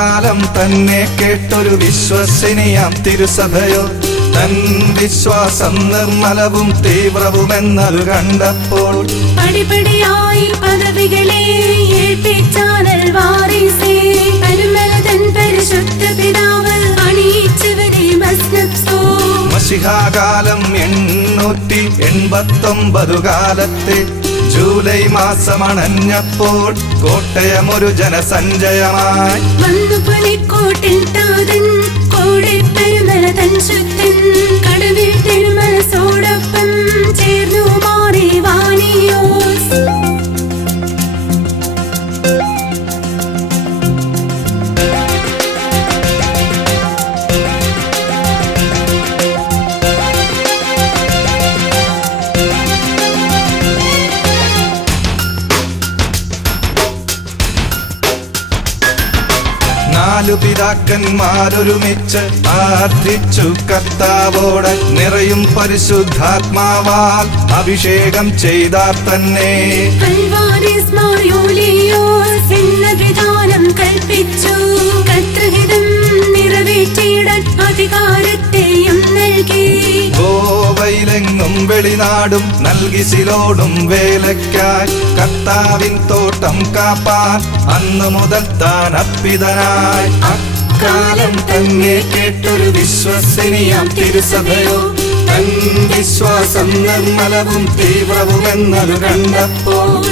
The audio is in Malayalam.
മഷിഹാകാലം തന്നെ കേട്ടൊരു വിശ്വസിനിയാം തിരുസഭയോ തൻ വിശ്വാസം നിർമ്മലവും തീവ്രവുമെന്നത് കണ്ടപ്പോൾ പടിപടിയായി പദവികളെ ഏൽപ്പിച്ചാനൽ വാരിസേ പരിമലതൻ പരിശുദ്ധ പിതാവ് അണിയിച്ചവരെ മസ്നബ്സോ മഷിഹാകാലം 889 കാലത്തെ ജൂലൈ മാസമണഞ്ഞപ്പോൾ കോട്ടയമൊരു ജനസഞ്ചയമായി വന്നു പുലിക്കോട്ടിൽ താതൻ കൂടെ പരിമലതൻ ശുദ്ധൻ കടവിൽ തിരുമനസോടൊപ്പം ചേർന്നു മാറി വാനിയോസ് നാലു പിതാക്കന്മാരൊരുമിച്ച് പ്രാർത്ഥിച്ചു കർത്താവോട് നിറയും പരിശുദ്ധാത്മാവാൽ അഭിഷേകം ചെയ്താർ തന്നെ കൽവാരിസ് മാർയോലിയോസ് എന്ന വിധാനം കൽപ്പിച്ചു കർത്തൃഹിതം നിറവേറ്റിയിടാൻ അധികാരത്തെയും നൽകി ഗോവയിലെങ്ങും വെളിനാടും നൽകി സിലോടും വേലയ്ക്കായി കർത്താവിൻ തോട്ടം കാപ്പാൻ അന്നു മുതൽ താൻ അർപ്പിതനായി അക്കാലം തന്നെ കേട്ടൊരു വിശ്വസിനിയാം തിരുസഭയോ തൻ വിശ്വാസം നിർമ്മലവും തീവ്രവുമെന്നത് കണ്ടപ്പോൾ